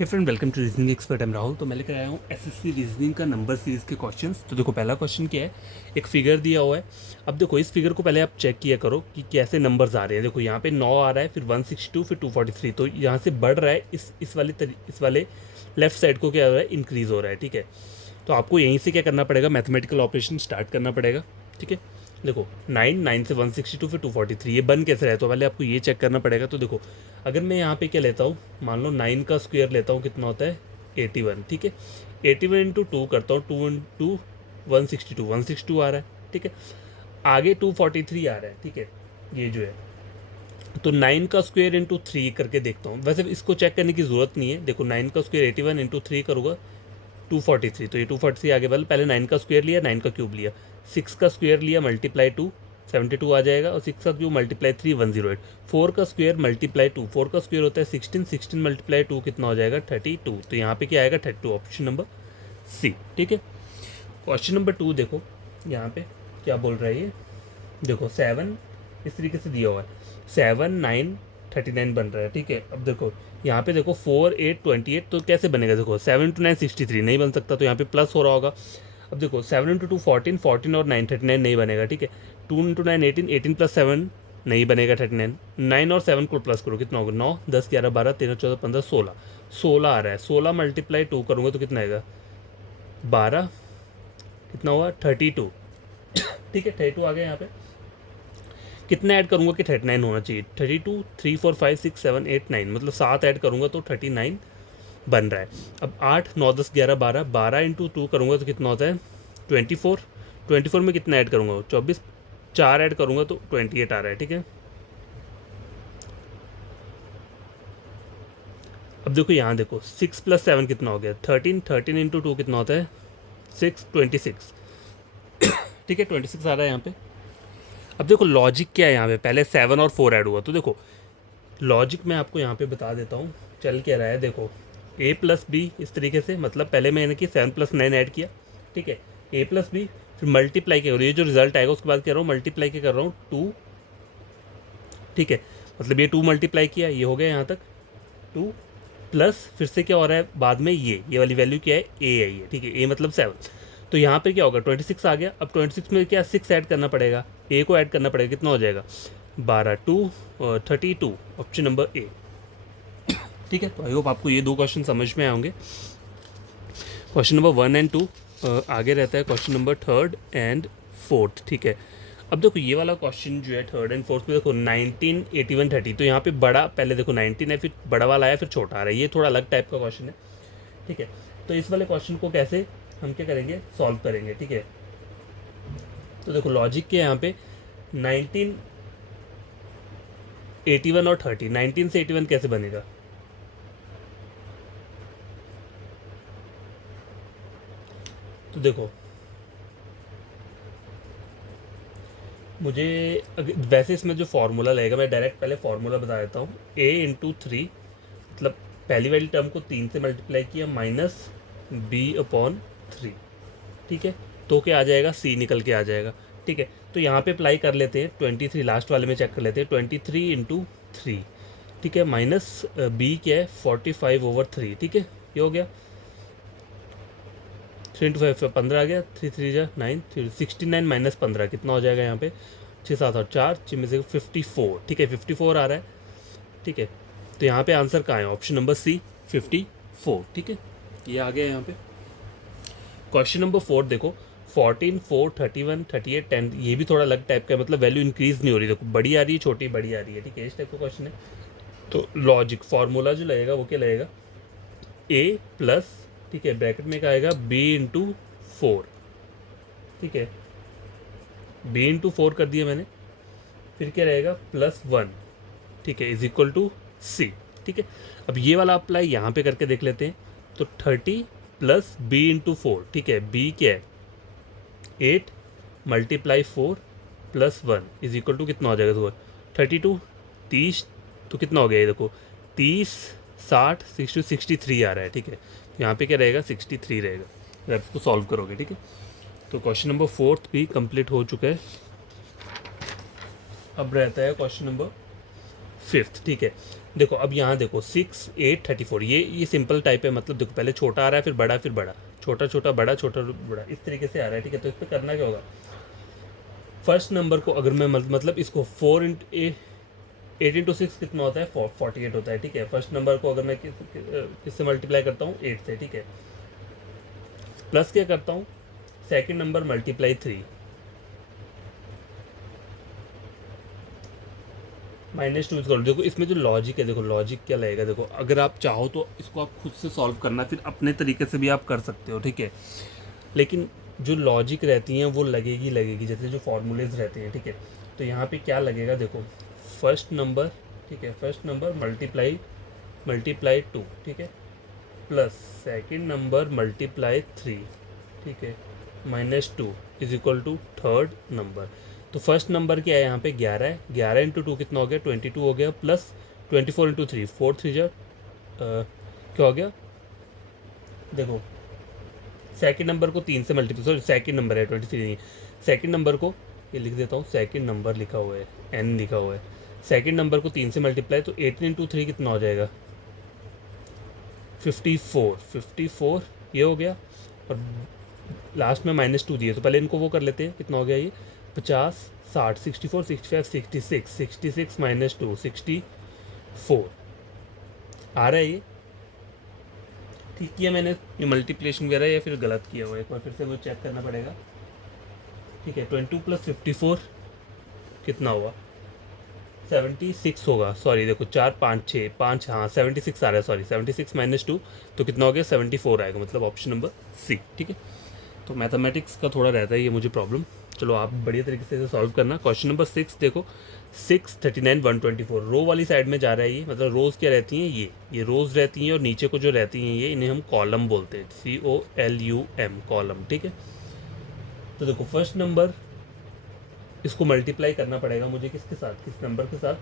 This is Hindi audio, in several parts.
Hey friend, welcome to reasoning expert. Am Rahul. तो मैं लेकर आया हूँ एसएससी रीजनिंग का नंबर सीरीज़ के क्वेश्चंस। तो देखो, पहला क्वेश्चन क्या है, एक फिगर दिया हुआ है। अब देखो, इस फिगर को पहले आप चेक किया करो कि कैसे नंबर्स आ रहे हैं। देखो, यहाँ पे 9 आ रहा है, फिर 162, फिर 243। तो यहाँ से बढ़ रहा है, इस वाले लेफ्ट साइड को क्या हो रहा है, इंक्रीज़ हो रहा है। ठीक है, तो आपको यहीं से क्या करना पड़ेगा, मैथमेटिकल ऑपरेशन स्टार्ट करना पड़ेगा। ठीक है, देखो 9 से 162 फिर 243, ये बन कैसे रहा है, तो पहले आपको ये चेक करना पड़ेगा। तो देखो, अगर मैं यहाँ पे क्या लेता हूँ, मान लो 9 का स्क्वायर लेता हूँ, कितना होता है 81। ठीक है, 81 इंटू 2 करता हूँ, 2 इंटू 162 आ रहा है। ठीक है, आगे 243 आ रहा है। ठीक है, ये जो है, तो 9 का स्क्वायर इंटू 3 करके देखता हूँ। वैसे इसको चेक करने की ज़रूरत नहीं है। देखो, 9 का स्क्वायर 81 इंटू 3 करूँगा 243, तो ये 243 आगे बल, पहले 9 का स्क्वायर लिया, 9 का क्यूब लिया, 6 का स्क्वायर लिया मल्टीप्लाई 2 72 आ जाएगा, और 6 का क्यूब मल्टीप्लाई 3 108। 4 का स्क्वायर मल्टीप्लाई 2, 4 का स्क्वायर होता है 16, 16 मल्टीप्लाई 2 कितना हो जाएगा 32। तो यहाँ पे क्या आएगा 32, ऑप्शन नंबर सी। ठीक है, क्वेश्चन नंबर 2 देखो, यहाँ पे क्या बोल रहा है ये, देखो 7 इस तरीके से दिया हुआ है, 7 9 39 बन रहा है। ठीक है, अब देखो यहाँ पे देखो 4 8 28, तो कैसे बनेगा, देखो 7 इंटू 9 63 नहीं बन सकता, तो यहाँ पे प्लस हो रहा होगा। अब देखो 7 इंटू 2 14, 14 और 9 39 नहीं बनेगा। ठीक है, 2 इंटू 9 18, 18 प्लस 7 नहीं बनेगा 39। 9 और 7 को प्लस करो, कितना होगा 9 10 11 12 13 14 15 16, 16 आ रहा है। 16 मल्टीप्लाई 2 करूँगा तो कितना आएगा 12, कितना हुआ 32। ठीक है, 32 आ गया। यहाँ पे कितना ऐड करूँगा कि 39 होना चाहिए, 32 3 4 5 6 7 8 9, मतलब 7 ऐड करूँगा तो 39 बन रहा है। अब 8 9 10 11 12, 12 इंटू 2 करूँगा तो कितना होता है 24, 24 में कितना ऐड करूँगा 24, 4 ऐड करूँगा तो 28 आ रहा है। ठीक है, अब देखो यहाँ देखो 6 प्लस 7 कितना हो गया 13, 13 इंटू 2 कितना होता है 6 26। ठीक है, 26 आ रहा है यहाँ पे। अब देखो लॉजिक क्या है, यहाँ पे पहले 7 और 4 ऐड हुआ, तो देखो लॉजिक मैं आपको यहाँ पे बता देता हूँ चल क्या रहा है। देखो a प्लस बी इस तरीके से, मतलब पहले मैंने कि 7 प्लस 9 ऐड किया। ठीक है, a प्लस बी, फिर मल्टीप्लाई क्या, ये जो रिजल्ट आएगा उसके बाद कह रहा हूँ मल्टीप्लाई क्या कर रहा हूँ 2। ठीक है, मतलब ये 2 मल्टीप्लाई किया, ये हो गया यहाँ तक 2, प्लस फिर से क्या हो रहा है बाद में, ये वाली वैल्यू क्या है a है ये। ठीक है, a मतलब 7, तो यहाँ पे क्या होगा 26 आ गया। अब 26 में क्या 6 ऐड करना पड़ेगा, a को ऐड करना पड़ेगा, कितना हो जाएगा 12 2 32, ऑप्शन नंबर ए। ठीक है, तो आई होप आपको ये दो क्वेश्चन समझ में आए होंगे। क्वेश्चन नंबर 1 एंड 2 आगे रहता है क्वेश्चन नंबर 3 एंड 4। ठीक है, अब देखो ये वाला क्वेश्चन जो है 3 एंड 4 में, देखो 19 81 30, तो यहाँ पे बड़ा पहले देखो 19 है, फिर बड़ा वाला आया, फिर छोटा आ रहा है, ये थोड़ा अलग टाइप का क्वेश्चन है। ठीक है, तो इस वाले क्वेश्चन को कैसे हम क्या करेंगे, सॉल्व करेंगे। ठीक है, तो देखो लॉजिक के यहाँ पे 19 81 और 30, 19 से 81 कैसे बनेगा, तो देखो मुझे वैसे इसमें जो फार्मूला लगेगा, मैं डायरेक्ट पहले फार्मूला बता देता हूँ। a इंटू 3, मतलब पहली वाली टर्म को 3 से मल्टीप्लाई किया, माइनस b अपॉन 3। ठीक है, तो क्या आ जाएगा c निकल के आ जाएगा। ठीक है, तो यहाँ पे अप्लाई कर लेते हैं 23, लास्ट वाले में चेक कर लेते हैं 23 इंटू 3। ठीक है, माइनस b क्या है 45/3। ठीक है, ये हो गया 3 इंटू 5 15 आ गया, 3 3 जा 9, 69 माइनस 15 कितना हो जाएगा यहाँ पे 6 7 और 4 6 में से 54। ठीक है, 54 आ रहा है। ठीक है, तो यहाँ पे आंसर कहाँ है, ऑप्शन नंबर सी 54। ठीक है, ये आ गया यहाँ पे। क्वेश्चन नंबर 4 देखो 14 4 31 38 10, ये भी थोड़ा अलग टाइप का है, मतलब वैल्यू इंक्रीज नहीं हो रही, देखो बड़ी आ रही है छोटी बड़ी आ रही है। ठीक है, इस टाइप का क्वेश्चन है। तो लॉजिक फार्मूला जो लगेगा वो क्या लगेगा a प्लस, ठीक है ब्रैकेट में क्या आएगा b इंटू 4। ठीक है, b इंटू 4 कर दिया मैंने, फिर क्या रहेगा +1। ठीक है, इज इक्वल टू सी। ठीक है, अब ये वाला अप्लाई यहाँ पे करके देख लेते हैं। तो 30 प्लस b इंटू 4। ठीक है, b क्या है 8 multiply 4 plus 1 is equal to कितना हो जाएगा, तो 32 30, तो कितना हो गया ये देखो 30 60 60 63 आ रहा है। ठीक है, यहाँ पे क्या रहेगा 63 रहेगा जब इसको सॉल्व करोगे। ठीक है, तो क्वेश्चन नंबर 4 भी कंप्लीट हो चुका है। अब रहता है क्वेश्चन नंबर 5। ठीक है, देखो अब यहाँ देखो 6 8 34, ये सिंपल टाइप है, मतलब देखो पहले छोटा आ रहा है फिर बड़ा, छोटा छोटा छोटा बड़ा, इस तरीके से आ रहा है, ठीक है। तो इस पर करना क्या होगा, फर्स्ट नंबर को अगर मैं मतलब इसको 4 इंट 8 × 6 कितना होता है, 48 होता है, ठीक है। फर्स्ट नंबर को अगर मैं किससे मल्टीप्लाई करता हूँ, 8 से, ठीक है। प्लस क्या करता हूँ, सेकंड नंबर मल्टीप्लाई 3, -2 देखो इसमें जो लॉजिक है, देखो लॉजिक क्या लगेगा, देखो अगर आप चाहो तो इसको आप खुद से सॉल्व करना, फिर अपने तरीके से भी आप कर सकते हो, ठीक है। लेकिन जो लॉजिक रहती हैं वो लगेगी, जैसे जो फॉर्मूलेज रहते हैं, ठीक है। तो यहाँ पे क्या लगेगा, देखो फर्स्ट नंबर, ठीक है, फर्स्ट नंबर मल्टीप्लाई 2, ठीक है, प्लस सेकंड नंबर मल्टीप्लाई 3, ठीक है, -2 is equal to third number. तो फर्स्ट नंबर क्या है यहाँ पे 11 है, 11 × 2 कितना हो गया, 22 हो गया, प्लस 24 × 3 4 3 जा क्या हो गया, देखो सेकंड नंबर को 3 से मल्टीप्लाई, सॉरी सेकंड नंबर है 23 नहीं, सेकंड नंबर को ये लिख देता हूँ, सेकंड नंबर लिखा हुआ है, n लिखा हुआ है, सेकंड नंबर को 3 से मल्टीप्लाई, तो 18 × 3 कितना हो जाएगा, 54 ये हो गया। और लास्ट में -2 दिए, तो पहले इनको वो कर लेते हैं, कितना हो गया ये 50 60 64 65 66 66 -2 64 आ रहा है ये, ठीक किया मैंने ये मल्टीप्लिकेशन वगैरह या फिर गलत किया हुआ है, एक बार फिर से वो चेक करना पड़ेगा, ठीक है। 22 + 54 कितना हुआ, 76 होगा, सॉरी देखो 4 5 6 5, हाँ 76 आ रहा है, सॉरी 76 -2 तो कितना हो गया 74 आएगा, मतलब ऑप्शन नंबर सी, ठीक है। तो मैथमेटिक्स का थोड़ा रहता है ये मुझे प्रॉब्लम, चलो आप बढ़िया तरीके से इसे सॉल्व करना। क्वेश्चन नंबर 6 देखो, 6 39 124 रो वाली साइड में जा रहा है ये, मतलब रोज़ क्या रहती हैं, ये रोज़ रहती हैं, और नीचे को जो रहती हैं ये, इन्हें हम कॉलम बोलते हैं, COLUM कॉलम, ठीक है। तो देखो फर्स्ट नंबर इसको मल्टीप्लाई करना पड़ेगा मुझे किसके साथ, किस नंबर के साथ,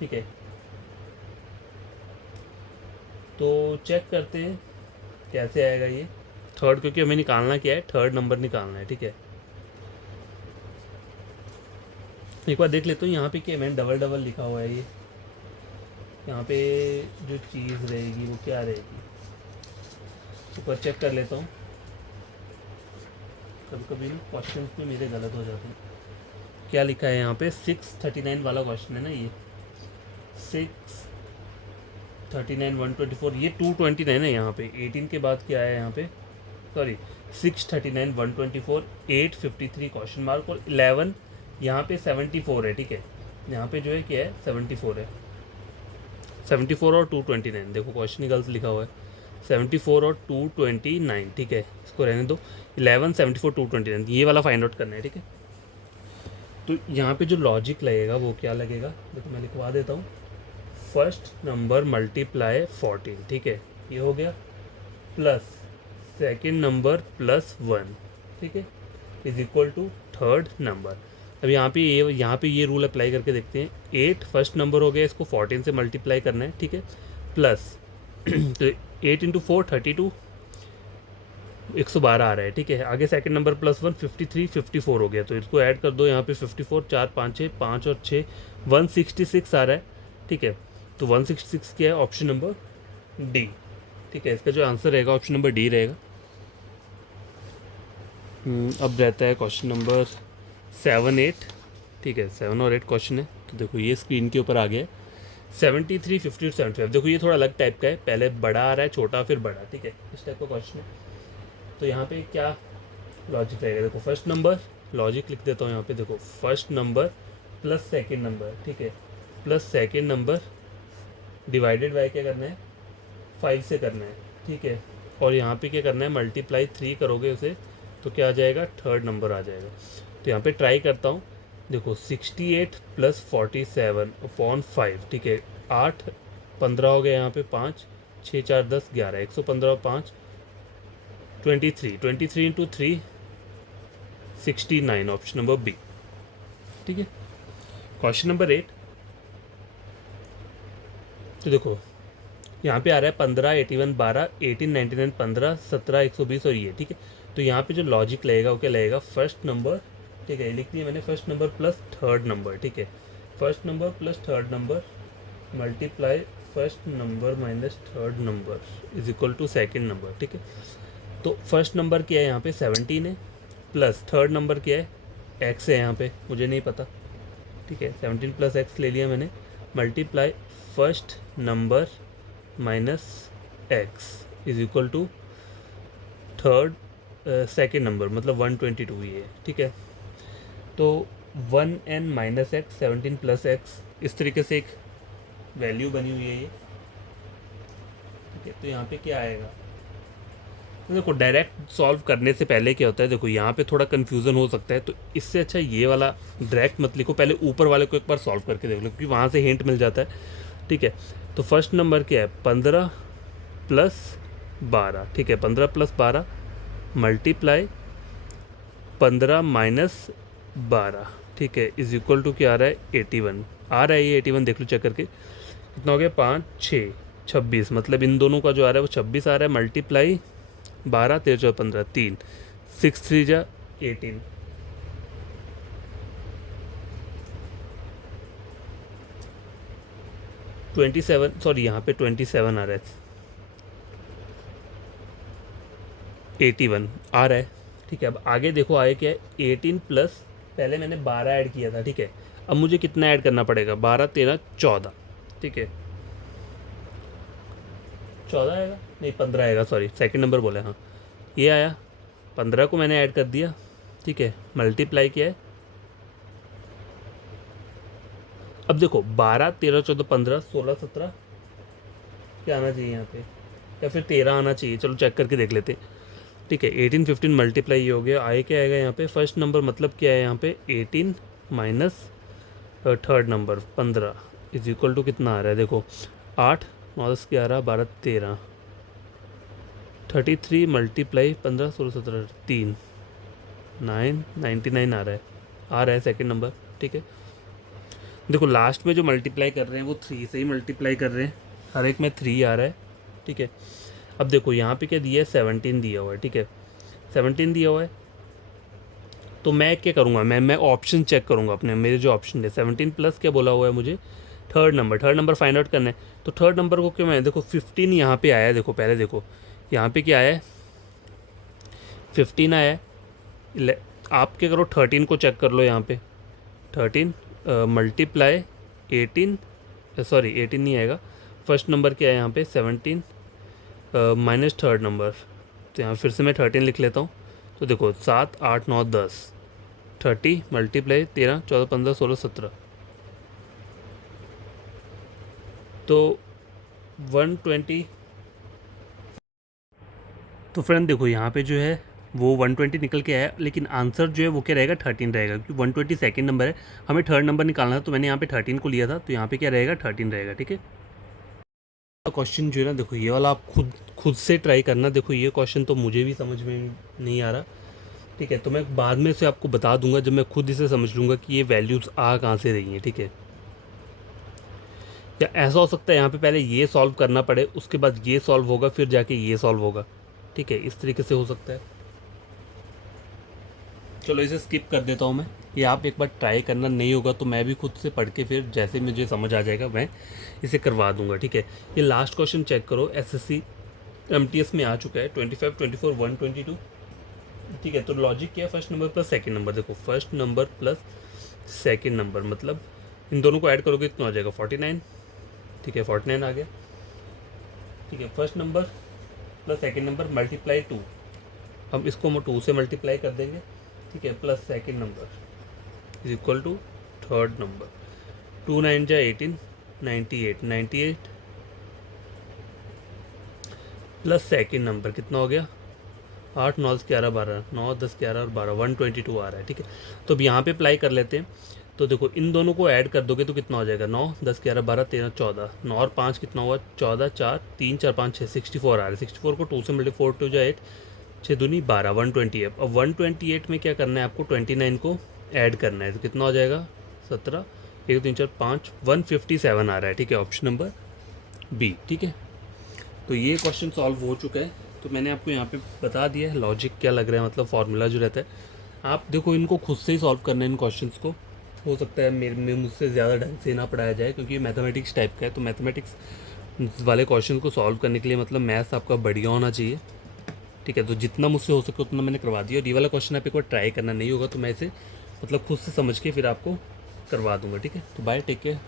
ठीक है। तो चेक करते हैं कैसे आएगा ये थर्ड, क्योंकि हमें निकालना क्या है, थर्ड नंबर निकालना है, ठीक है। एक बार देख लेता हूँ यहाँ पे क्या मैंने डबल डबल लिखा हुआ है, ये यहाँ पे जो चीज़ रहेगी वो क्या रहेगी, एक बार चेक कर लेता हूँ। कभी कभी ना क्वेश्चन में मेरे गलत हो जाते हैं। क्या लिखा है यहाँ पे, 639 वाला क्वेश्चन है ना ये, 639 124, ये 229 है यहाँ पे, 18 के बाद क्या है यहाँ पे, सॉरी 639 124 853 क्वेश्चन मार्क, और 11 यहाँ पे 74 है, ठीक है। यहाँ पे जो है क्या है 74 है, 74 और 229, देखो क्वेश्चन ही गलत लिखा हुआ है, 74 और 229, ठीक है, इसको रहने दो। 11 74 229 ये वाला फाइंड आउट करना है, ठीक है। तो यहाँ पे जो लॉजिक लगेगा वो क्या लगेगा, देखो मैं लिखवा देता हूँ, फर्स्ट नंबर मल्टीप्लाई 14, ठीक है, ये हो गया, प्लस सेकेंड नंबर +1, ठीक है, is equal to third number. अब यहाँ पे ये रूल अप्लाई करके देखते हैं, 8 फर्स्ट नंबर हो गया, इसको 14 से मल्टीप्लाई करना है, ठीक है, प्लस तो 8 × 4 32 112 आ रहा है, ठीक है। आगे सेकंड नंबर +1 53 54 हो गया, तो इसको ऐड कर दो यहाँ पे 54 4 5 6 5 और 6 166 आ रहा है, ठीक है। तो 166 क्या है, ऑप्शन नंबर डी, ठीक है। इसका जो आंसर रहेगा ऑप्शन नंबर डी रहेगा। अब रहता है क्वेश्चन नंबर 7 8, ठीक है, 7 और 8 क्वेश्चन है। तो देखो ये स्क्रीन के ऊपर आ गया है 73 50 75, देखो ये थोड़ा अलग टाइप का है, पहले बड़ा आ रहा है छोटा फिर बड़ा, ठीक है, इस टाइप का क्वेश्चन है। तो यहाँ पे क्या लॉजिक रहेगा, देखो फर्स्ट नंबर, लॉजिक लिख देता हूँ यहाँ पे, देखो first number plus second number, ठीक है, plus second number divided by क्या करना है 5 से करना है, ठीक है। और यहाँ पे क्या करना है, मल्टीप्लाई 3 करोगे उसे तो क्या आ जाएगा, थर्ड नंबर आ जाएगा। तो यहाँ पे ट्राई करता हूँ, देखो 68 + 47/5, ठीक है, 8 15 हो गया, यहाँ पे 5 6 4 10 11 115 और 5 23 23 × 3 69, ऑप्शन नंबर बी, ठीक है। क्वेश्चन नंबर 8, तो देखो यहाँ पे आ रहा है 15 81 12 18 99 15 17 120 और ये, ठीक है। तो यहाँ पे जो लॉजिक लगेगा वो क्या लगेगा, फर्स्ट नंबर, ठीक है, लिख दिया मैंने, first number plus third number, ठीक है, first number plus third number multiply first number minus third number is equal to second number, ठीक है। तो फर्स्ट नंबर क्या है यहाँ पे 17 है, प्लस थर्ड नंबर क्या है x है, यहाँ पे मुझे नहीं पता, ठीक है। 17 प्लस x ले लिया मैंने, multiply first number minus x is equal to third second number, मतलब 122 ये है, ठीक है। तो 1n minus x 17 plus x, इस तरीके से एक वैल्यू बनी हुई है ये, ठीक है। तो यहाँ पे क्या आएगा, तो देखो डायरेक्ट सॉल्व करने से पहले क्या होता है, देखो यहाँ पे थोड़ा कन्फ्यूज़न हो सकता है, तो इससे अच्छा ये वाला डायरेक्ट मत लिखो, पहले ऊपर वाले को एक बार सॉल्व करके देख लो, क्योंकि वहाँ से हिंट मिल जाता है, ठीक है। तो फर्स्ट नंबर क्या है 15 प्लस 12, ठीक है। 15 प्लस 12 मल्टीप्लाई 15 माइनस 12, ठीक है, इज इक्वल टू क्या आ रहा है 81 आ रहा है, ये 81 देख लो चेक करके, कितना हो गया 5 6 26, मतलब इन दोनों का जो आ रहा है वो 26 आ रहा है, मल्टीप्लाई 12 13 14 15 3 6 3 जा 18, ट्वेंटी सेवन, सॉरी यहाँ पे 27 आ रहा है, 81 आ रहा है, ठीक है। अब आगे देखो आगे क्या है 18 प्लस, पहले मैंने 12 ऐड किया था, ठीक है। अब मुझे कितना ऐड करना पड़ेगा 12 13 14, ठीक है। 14 आएगा, नहीं 15 आएगा, सॉरी सेकंड नंबर बोला, हाँ ये आया, 15 को मैंने ऐड कर दिया, ठीक है, मल्टीप्लाई किया है। अब देखो 12 13 14 15 16 17 क्या आना चाहिए यहाँ पे, या फिर 13 आना चाहिए, चलो चेक करके देख लेते हैं, ठीक है। 18 15 मल्टीप्लाई ये हो गया, आए क्या आएगा यहाँ पे फर्स्ट नंबर, मतलब क्या है यहाँ पे 18 minus third number 15 is equal to कितना आ रहा है, देखो 8 9 10 11 12 13 33 मल्टीप्लाई 15 16 17 3 9 99 आ रहा है सेकंड नंबर, ठीक है। देखो लास्ट में जो मल्टीप्लाई कर रहे हैं वो 3 से ही मल्टीप्लाई कर रहे हैं, हर एक में 3 आ रहा है, ठीक है। अब देखो यहाँ पे क्या दिया है 17 दिया हुआ है, ठीक है, 17 दिया हुआ है, तो मैं क्या करूँगा, मैं ऑप्शन चेक करूँगा अपने, मेरे जो ऑप्शन है 17 प्लस क्या बोला हुआ है मुझे थर्ड नंबर फाइंड आउट करना है, तो थर्ड नंबर को क्यों, मैं देखो 15 यहाँ पे आया है, देखो पहले देखो यहाँ पे क्या आया है 15 आया है, आप क्या करो 13 को चेक कर लो, यहाँ पे 13 मल्टीप्लाई 18, सॉरी 18 नहीं आएगा, फर्स्ट नंबर क्या है यहाँ पे 17 माइनस थर्ड नंबर, तो यहाँ फिर से मैं 13 लिख लेता हूँ, तो देखो 7 8 9 10 30 मल्टीप्लाई 13 14 15 16 17, तो 120, तो फ्रेंड देखो यहाँ पे जो है वो 120 निकल के आया, लेकिन आंसर जो है वो क्या रहेगा 13 रहेगा, क्योंकि 120 सेकेंड नंबर है, हमें थर्ड नंबर निकालना था, तो मैंने यहाँ पे 13 को लिया था, तो यहाँ पे क्या रहेगा 13 रहेगा, ठीक है। क्वेश्चन जो है ना, देखो ये वाला आप खुद से ट्राई करना, देखो ये क्वेश्चन तो मुझे भी समझ में नहीं आ रहा, ठीक है, तो मैं बाद में से आपको बता दूंगा जब मैं खुद इसे समझ लूँगा कि ये वैल्यूज़ आ कहाँ से रही हैं, ठीक है। या ऐसा हो सकता है यहाँ पे पहले ये सॉल्व करना पड़े, उसके बाद ये सॉल्व होगा, फिर जाके ये सॉल्व होगा, ठीक है, इस तरीके से हो सकता है। चलो इसे स्किप कर देता हूँ मैं, ये आप एक बार ट्राई करना, नहीं होगा तो मैं भी खुद से पढ़ के फिर जैसे मुझे समझ आ जाएगा मैं इसे करवा दूंगा, ठीक है। ये लास्ट क्वेश्चन चेक करो, एसएससी एमटीएस में आ चुका है 25 24 122, ठीक है। तो लॉजिक क्या है, first number plus second number, देखो first number plus second number, मतलब इन दोनों को ऐड करोगे कितना हो जाएगा 49, ठीक है 49 आ गया, ठीक है। First number plus second number multiply 2, हम इसको हम 2 से मल्टीप्लाई कर देंगे, ठीक है, plus second number is equal to third number, 2 9 जा 18 98 प्लस सेकंड नंबर कितना हो गया 8 9 10 11 12 9 10 11 और 12 122 आ रहा है, ठीक है। तो अब यहाँ पे अप्लाई कर लेते हैं, तो देखो इन दोनों को ऐड कर दोगे तो कितना हो जाएगा 9 10 11 12 13 14, 9 और 5 कितना हुआ 14 4 3 4 5 6 64 आ रहा है, 64 को 2 से मल्टीप्लाई 4 2 जा 8 6 दूनी 12 128, अब 128 में क्या करना है आपको 29 को ऐड करना है, तो कितना हो जाएगा 17 1 3 4 5 157 आ रहा है, ठीक है, ऑप्शन नंबर बी, ठीक है। तो ये क्वेश्चन सॉल्व हो चुका है, तो मैंने आपको यहाँ पे बता दिया है लॉजिक क्या लग रहा है, मतलब फार्मूला जो रहता है, आप देखो इनको खुद से ही सॉल्व करना है इन क्वेश्चंस को, हो सकता है मेरे मुझसे ज़्यादा ढंग से ना पढ़ाया जाए, क्योंकि ये मैथमेटिक्स टाइप का है। तो मैथमेटिक्स वाले क्वेश्चन को सॉल्व करने के लिए मतलब मैथ्स आपका बढ़िया होना चाहिए, ठीक है। तो जितना मुझसे हो सके उतना मैंने करवा दिया, और ये वाला क्वेश्चन आप एक बार ट्राई करना, नहीं होगा तो मैं इसे मतलब खुद से समझ के फिर आपको करवा दूंगा, ठीक है। तो बाय, टेक केयर।